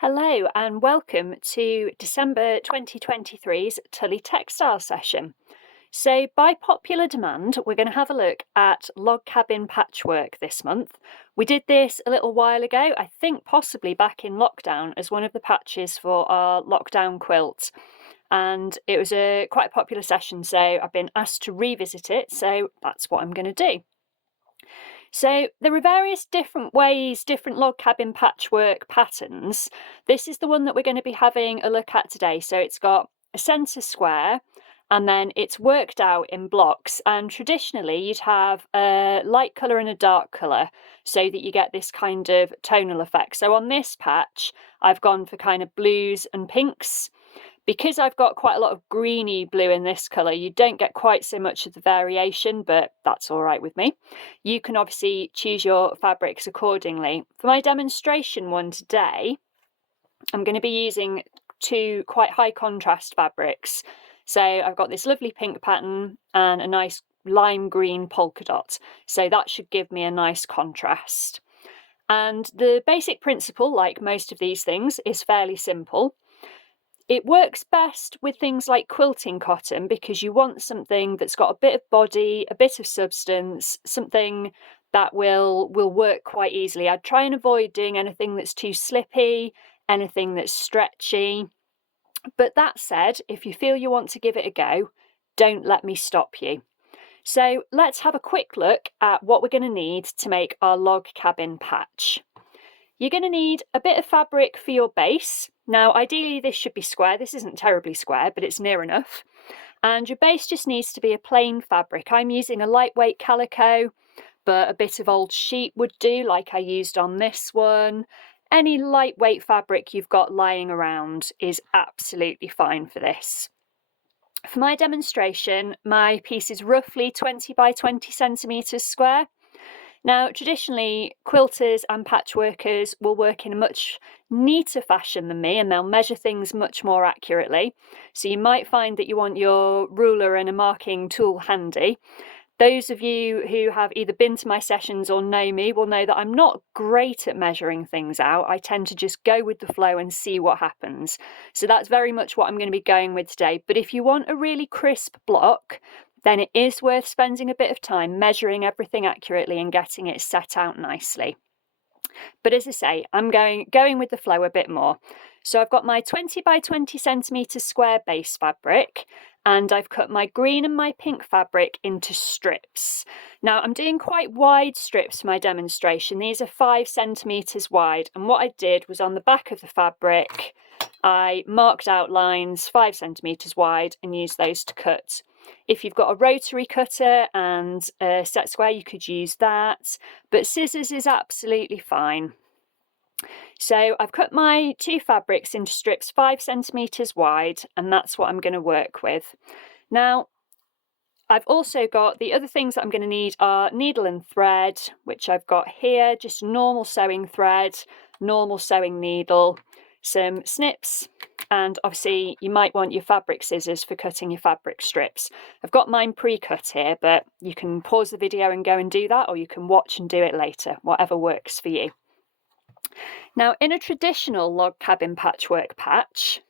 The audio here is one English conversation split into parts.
Hello and welcome to December 2023's Tullie Textile session. So by popular demand, we're going to have a look at log cabin patchwork this month. We did this a little while ago, I think possibly back in lockdown, as one of the patches for our lockdown quilt. And it was quite a popular session, so I've been asked to revisit it, so that's what I'm going to do. So there are various different ways, different log cabin patchwork patterns. This is the one that we're going to be having a look at today. So it's got a centre square and then it's worked out in blocks. And traditionally you'd have a light colour and a dark colour so that you get this kind of tonal effect. So on this patch, I've gone for kind of blues and pinks. Because I've got quite a lot of greeny blue in this colour, you don't get quite so much of the variation, but that's all right with me. You can obviously choose your fabrics accordingly. For my demonstration one today, I'm going to be using two quite high contrast fabrics. So I've got this lovely pink pattern and a nice lime green polka dot. So that should give me a nice contrast. And the basic principle, like most of these things, is fairly simple. It works best with things like quilting cotton because you want something that's got a bit of body, a bit of substance, something that will work quite easily. I'd try and avoid doing anything that's too slippy, anything that's stretchy. But that said, if you feel you want to give it a go, don't let me stop you. So let's have a quick look at what we're going to need to make our log cabin patch. You're going to need a bit of fabric for your base. Now, ideally this should be square. This isn't terribly square, but it's near enough. And your base just needs to be a plain fabric. I'm using a lightweight calico, but a bit of old sheep would do, like I used on this one. Any lightweight fabric you've got lying around is absolutely fine for this. For my demonstration, my piece is roughly 20 by 20 centimetres square. Now, traditionally, quilters and patchworkers will work in a much neater fashion than me, and they'll measure things much more accurately. So you might find that you want your ruler and a marking tool handy. Those of you who have either been to my sessions or know me will know that I'm not great at measuring things out. I tend to just go with the flow and see what happens. So that's very much what I'm going to be going with today. But if you want a really crisp block, then it is worth spending a bit of time measuring everything accurately and getting it set out nicely. But as I say, I'm going with the flow a bit more. So I've got my 20 by 20 centimetres square base fabric, and I've cut my green and my pink fabric into strips. Now I'm doing quite wide strips for my demonstration. These are 5 centimetres wide, and what I did was on the back of the fabric, I marked out lines 5 centimetres wide and used those to cut. If you've got a rotary cutter and a set square, you could use that, but scissors is absolutely fine. So I've cut my two fabrics into strips 5 centimetres wide, and that's what I'm going to work with. Now, I've also got the other things that I'm going to need are needle and thread, which I've got here, just normal sewing thread, normal sewing needle, some snips, and obviously you might want your fabric scissors for cutting your fabric strips. I've got mine pre-cut here, but you can pause the video and go and do that, or you can watch and do it later, whatever works for you. Now, in a traditional log cabin patchwork patch,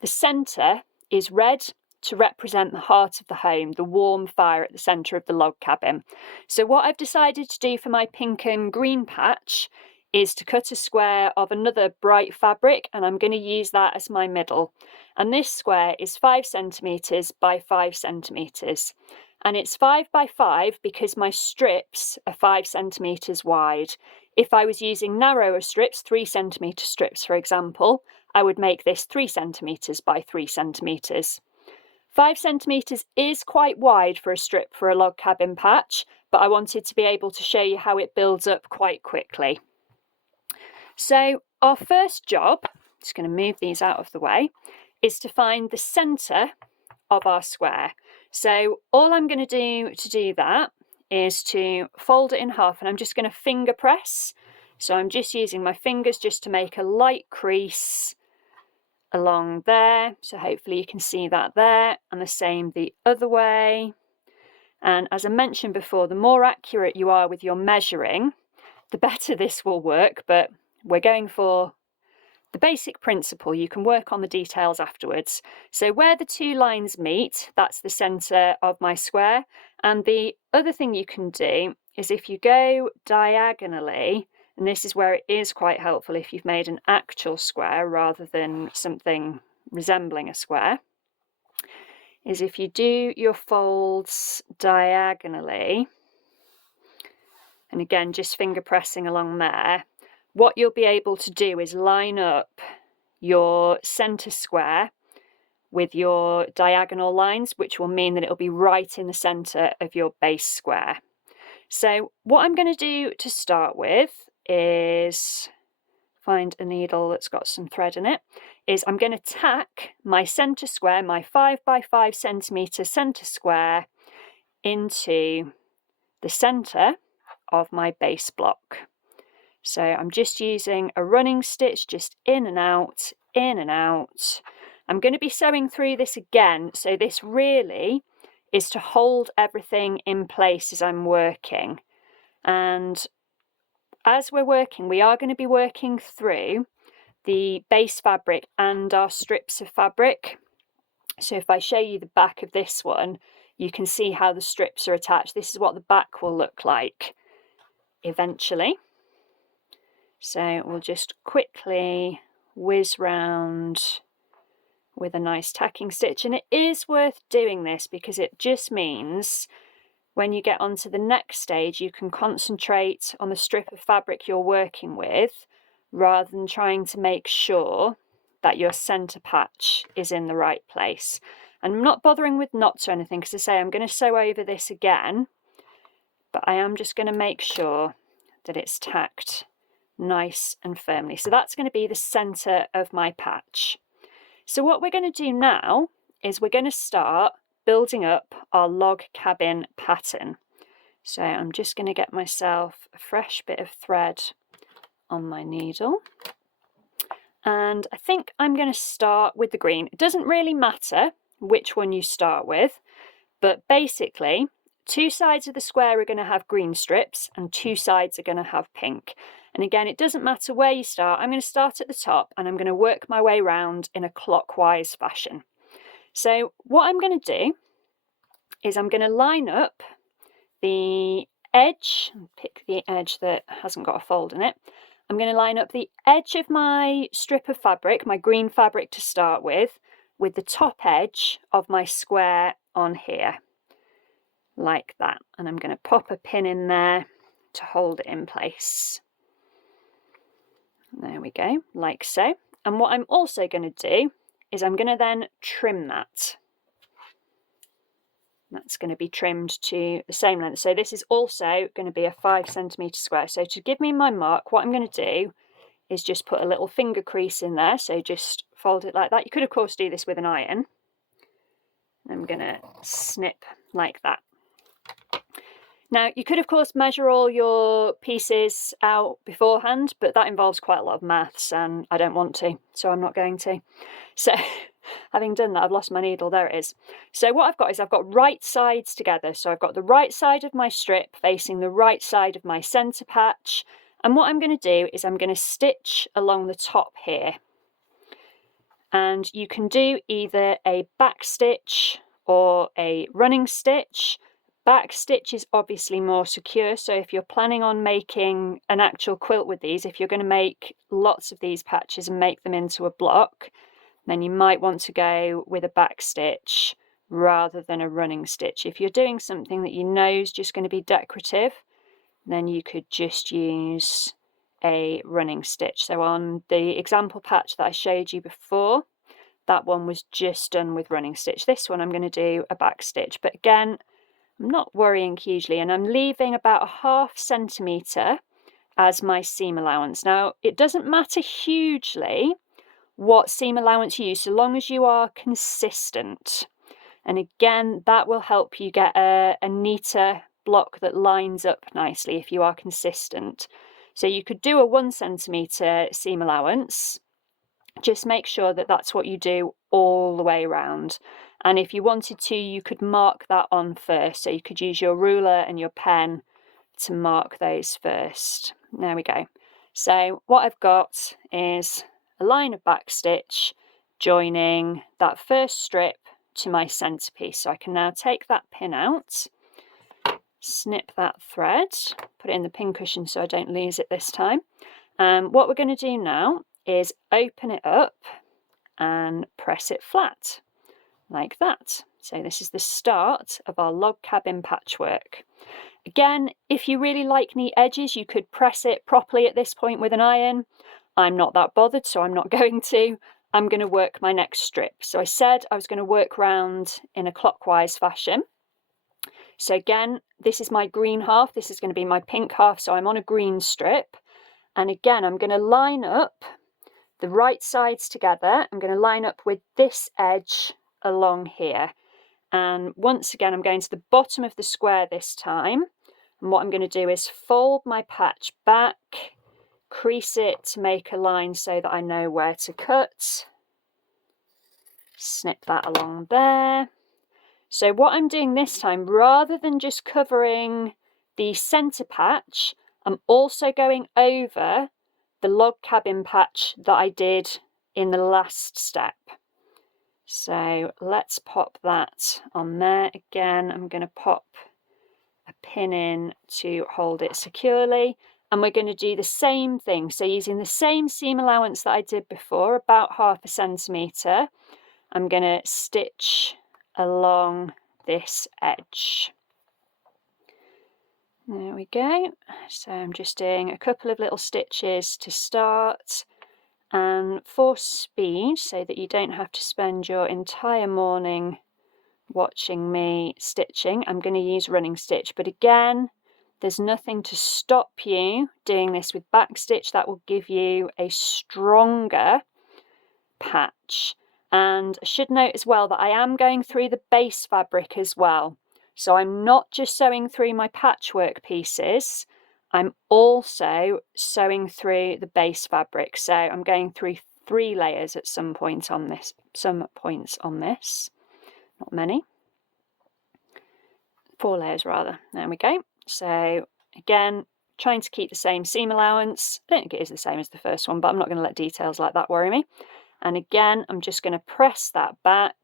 the centre is red to represent the heart of the home, the warm fire at the centre of the log cabin. So what I've decided to do for my pink and green patch is to cut a square of another bright fabric, and I'm going to use that as my middle. And this square is 5 centimetres by 5 centimetres. And it's 5 by 5 because my strips are 5 centimetres wide. If I was using narrower strips, 3 centimetre strips for example, I would make this 3 centimetres by 3 centimetres. 5 centimetres is quite wide for a strip for a log cabin patch, but I wanted to be able to show you how it builds up quite quickly. So our first job, just going to move these out of the way, is to find the centre of our square. So all I'm going to do that is to fold it in half, and I'm just going to finger press. So I'm just using my fingers just to make a light crease along there. So hopefully you can see that there, and the same the other way. And as I mentioned before, the more accurate you are with your measuring, the better this will work, but we're going for the basic principle. You can work on the details afterwards. So where the two lines meet, that's the centre of my square. And the other thing you can do is if you go diagonally, and this is where it is quite helpful if you've made an actual square rather than something resembling a square, is if you do your folds diagonally, and again just finger pressing along there, what you'll be able to do is line up your centre square with your diagonal lines, which will mean that it'll be right in the centre of your base square. So what I'm going to do to start with is find a needle that's got some thread in it, is I'm going to tack my centre square, my 5 by 5 centimetre centre square, into the centre of my base block. So I'm just using a running stitch, just in and out, in and out. I'm going to be sewing through this again, so this really is to hold everything in place as I'm working. And as we're working, we are going to be working through the base fabric and our strips of fabric. So if I show you the back of this one, you can see how the strips are attached. This is what the back will look like eventually. So we'll just quickly whiz round with a nice tacking stitch, and it is worth doing this because it just means when you get onto the next stage you can concentrate on the strip of fabric you're working with rather than trying to make sure that your centre patch is in the right place. And I'm not bothering with knots or anything because I say I'm going to sew over this again, but I am just going to make sure that it's tacked nice and firmly. So that's going to be the centre of my patch. So what we're going to do now is we're going to start building up our log cabin pattern. So I'm just going to get myself a fresh bit of thread on my needle. And I think I'm going to start with the green. It doesn't really matter which one you start with, but basically two sides of the square are going to have green strips and two sides are going to have pink. And again, it doesn't matter where you start. I'm going to start at the top and I'm going to work my way around in a clockwise fashion. So what I'm going to do is I'm going to line up the edge, pick the edge that hasn't got a fold in it. I'm going to line up the edge of my strip of fabric, my green fabric to start with the top edge of my square on here, like that. And I'm going to pop a pin in there to hold it in place. There we go, like so. And what I'm also going to do is I'm going to then trim that. That's going to be trimmed to the same length. So this is also going to be a 5 centimetre square. So to give me my mark, what I'm going to do is just put a little finger crease in there. So just fold it like that. You could of course do this with an iron. I'm going to snip like that. Now, you could, of course, measure all your pieces out beforehand, but that involves quite a lot of maths, and I don't want to, so I'm not going to. So, having done that, I've lost my needle. There it is. So what I've got is I've got right sides together. So I've got the right side of my strip facing the right side of my centre patch. And what I'm going to do is I'm going to stitch along the top here. And you can do either a back stitch or a running stitch. Back stitch is obviously more secure, so if you're planning on making an actual quilt with these, if you're going to make lots of these patches and make them into a block, then you might want to go with a back stitch rather than a running stitch. If you're doing something that you know is just going to be decorative, then you could just use a running stitch. So on the example patch that I showed you before, that one was just done with running stitch. This one I'm going to do a back stitch, but again, I'm not worrying hugely, and I'm leaving about a 0.5 centimetre as my seam allowance. Now, it doesn't matter hugely what seam allowance you use, so long as you are consistent. And again, that will help you get a neater block that lines up nicely if you are consistent. So you could do a 1 centimetre seam allowance. Just make sure that that's what you do all the way around. And if you wanted to, you could mark that on first. So you could use your ruler and your pen to mark those first. There we go. So what I've got is a line of back stitch joining that first strip to my centerpiece. So I can now take that pin out, snip that thread, put it in the pin cushion so I don't lose it this time. What we're going to do now is open it up and press it flat like that. So this is the start of our log cabin patchwork. Again, if you really like neat edges, you could press it properly at this point with an iron. I'm not that bothered, so I'm not going to. I'm going to work my next strip. So I said I was going to work round in a clockwise fashion. So again, this is my green half. This is going to be my pink half. So I'm on a green strip. And again, I'm going to line up the right sides together. I'm going to line up with this edge along here. And once again, I'm going to the bottom of the square this time. And what I'm going to do is fold my patch back, crease it to make a line so that I know where to cut. Snip that along there. So what I'm doing this time, rather than just covering the centre patch, I'm also going over the log cabin patch that I did in the last step. So let's pop that on there. Again, I'm going to pop a pin in to hold it securely. And we're going to do the same thing. So using the same seam allowance that I did before, about 1/2 centimetre, I'm going to stitch along this edge. There we go. So I'm just doing a couple of little stitches to start. And for speed, so that you don't have to spend your entire morning watching me stitching, I'm going to use running stitch. But again, there's nothing to stop you doing this with back stitch. That will give you a stronger patch. And I should note as well that I am going through the base fabric as well. So I'm not just sewing through my patchwork pieces, I'm also sewing through the base fabric. So I'm going through 3 layers at some points on this, not many. 4 layers rather, there we go. So again, trying to keep the same seam allowance. I don't think it is the same as the first one, but I'm not going to let details like that worry me. And again, I'm just going to press that back,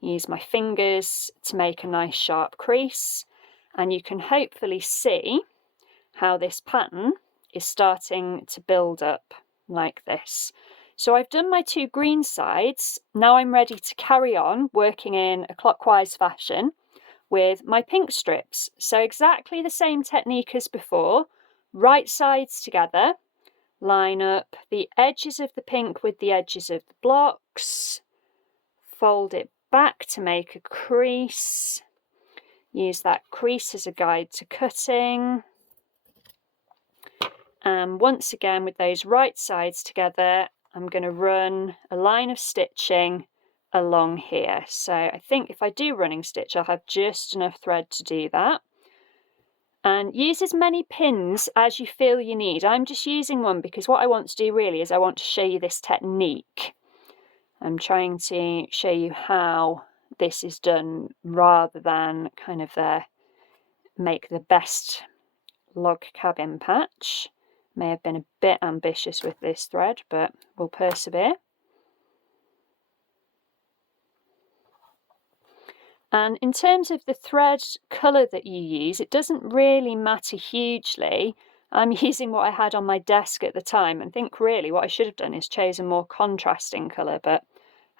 use my fingers to make a nice sharp crease. And you can hopefully see how this pattern is starting to build up like this. So I've done my 2 green sides. Now I'm ready to carry on working in a clockwise fashion with my pink strips. So exactly the same technique as before, right sides together, line up the edges of the pink with the edges of the blocks, fold it back to make a crease, use that crease as a guide to cutting. And once again, with those right sides together, I'm going to run a line of stitching along here. So I think if I do running stitch, I'll have just enough thread to do that. And use as many pins as you feel you need. I'm just using one because what I want to do really is I want to show you this technique. I'm trying to show you how this is done rather than kind of make the best log cabin patch. May have been a bit ambitious with this thread, but we'll persevere. And in terms of the thread colour that you use, it doesn't really matter hugely. I'm using what I had on my desk at the time, and think really what I should have done is chose a more contrasting colour, but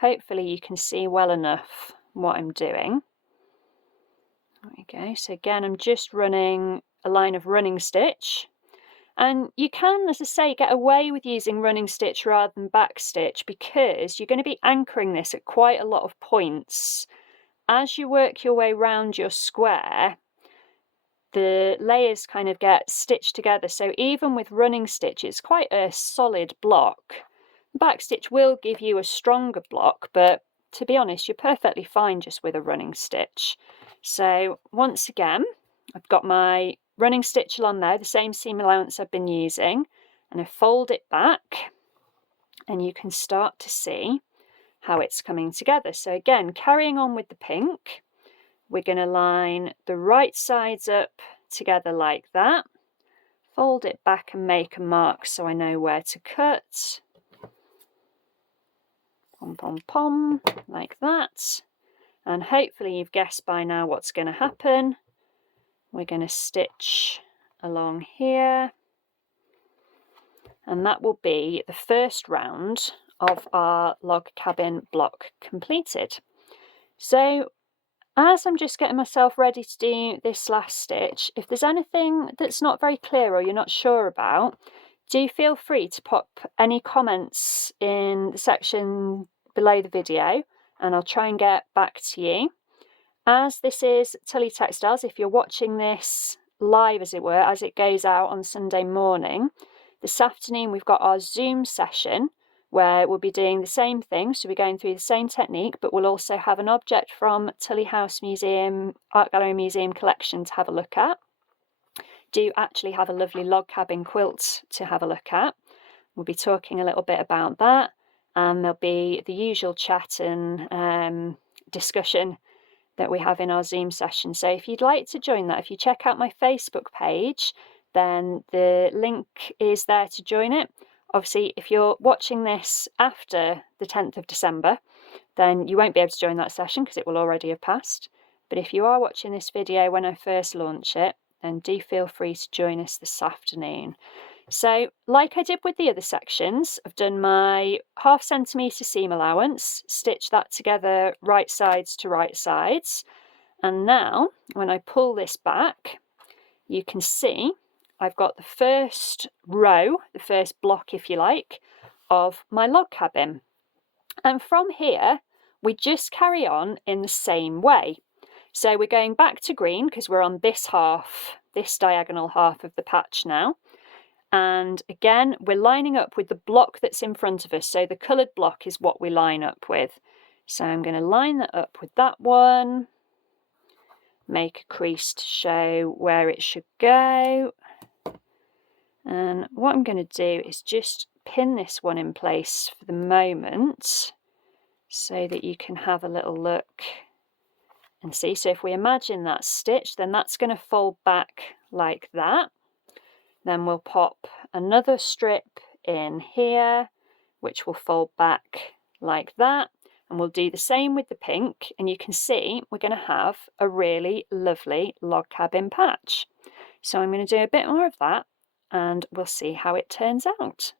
hopefully you can see well enough what I'm doing. There we go. So again, I'm just running a line of running stitch. And you can, as I say, get away with using running stitch rather than back stitch because you're going to be anchoring this at quite a lot of points. As you work your way round your square, the layers kind of get stitched together. So even with running stitch, it's quite a solid block. Back stitch will give you a stronger block, but to be honest, you're perfectly fine just with a running stitch. So once again, I've got my running stitch along there, the same seam allowance I've been using, and I fold it back and you can start to see how it's coming together. So again, carrying on with the pink, we're going to line the right sides up together like that, fold it back and make a mark so I know where to cut. Pom, pom, pom, like that. And hopefully you've guessed by now what's going to happen. We're going to stitch along here. And that will be the first round of our log cabin block completed. So as I'm just getting myself ready to do this last stitch, if there's anything that's not very clear or you're not sure about, do feel free to pop any comments in the section below the video and I'll try and get back to you. As this is Tullie Textiles, if you're watching this live, as it were, as it goes out on Sunday morning, this afternoon we've got our Zoom session where we'll be doing the same thing, so we're going through the same technique, but we'll also have an object from Tullie House Museum, Art Gallery Museum collection to have a look at. Do actually have a lovely log cabin quilt to have a look at. We'll be talking a little bit about that, and there'll be the usual chat and discussion that we have in our Zoom session. So if you'd like to join that, if you check out my Facebook page, then the link is there to join it. Obviously, if you're watching this after the 10th of December, then you won't be able to join that session because it will already have passed. But if you are watching this video when I first launch it, then do feel free to join us this afternoon. So, like I did with the other sections, I've done my 1/2 centimetre seam allowance, stitched that together right sides to right sides. And now, when I pull this back, you can see I've got the first row, the first block, if you like, of my log cabin. And from here, we just carry on in the same way. So we're going back to green because we're on this half, this diagonal half of the patch now. And again, we're lining up with the block that's in front of us. So the coloured block is what we line up with. So I'm going to line that up with that one. Make a crease to show where it should go. And what I'm going to do is just pin this one in place for the moment so that you can have a little look and see. So if we imagine that stitch, then that's going to fold back like that. Then we'll pop another strip in here, which will fold back like that. And we'll do the same with the pink. And you can see we're going to have a really lovely log cabin patch. So I'm going to do a bit more of that and we'll see how it turns out.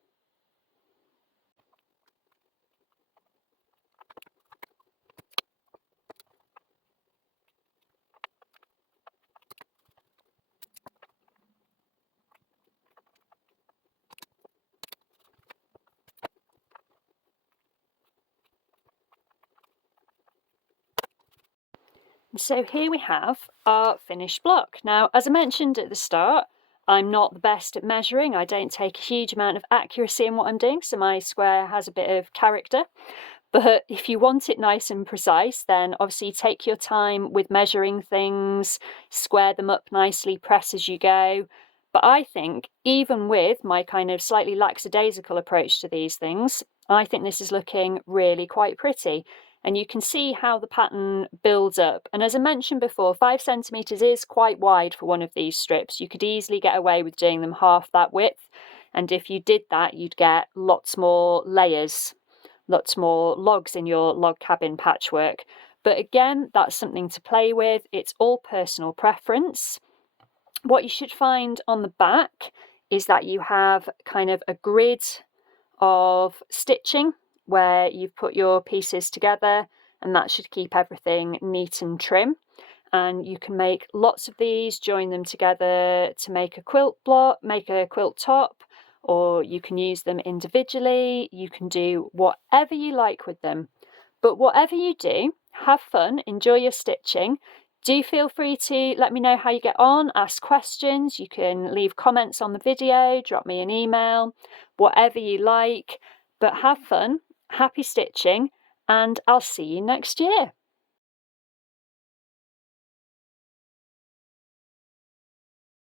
So here we have our finished block. Now, as I mentioned at the start, I'm not the best at measuring. I don't take a huge amount of accuracy in what I'm doing, so my square has a bit of character. But if you want it nice and precise, then obviously take your time with measuring things, square them up nicely, press as you go. But I think even with my kind of slightly lackadaisical approach to these things, I think this is looking really quite pretty. And you can see how the pattern builds up. And as I mentioned before, 5 centimetres is quite wide for one of these strips. You could easily get away with doing them half that width. And if you did that, you'd get lots more layers, lots more logs in your log cabin patchwork. But again, that's something to play with. It's all personal preference. What you should find on the back is that you have kind of a grid of stitching where you've put your pieces together, and that should keep everything neat and trim. And you can make lots of these, join them together to make a quilt block, make a quilt top, or you can use them individually. You can do whatever you like with them. But whatever you do, have fun, enjoy your stitching. Do feel free to let me know how you get on, ask questions. You can leave comments on the video, drop me an email, whatever you like. But have fun, happy stitching, and I'll see you next year.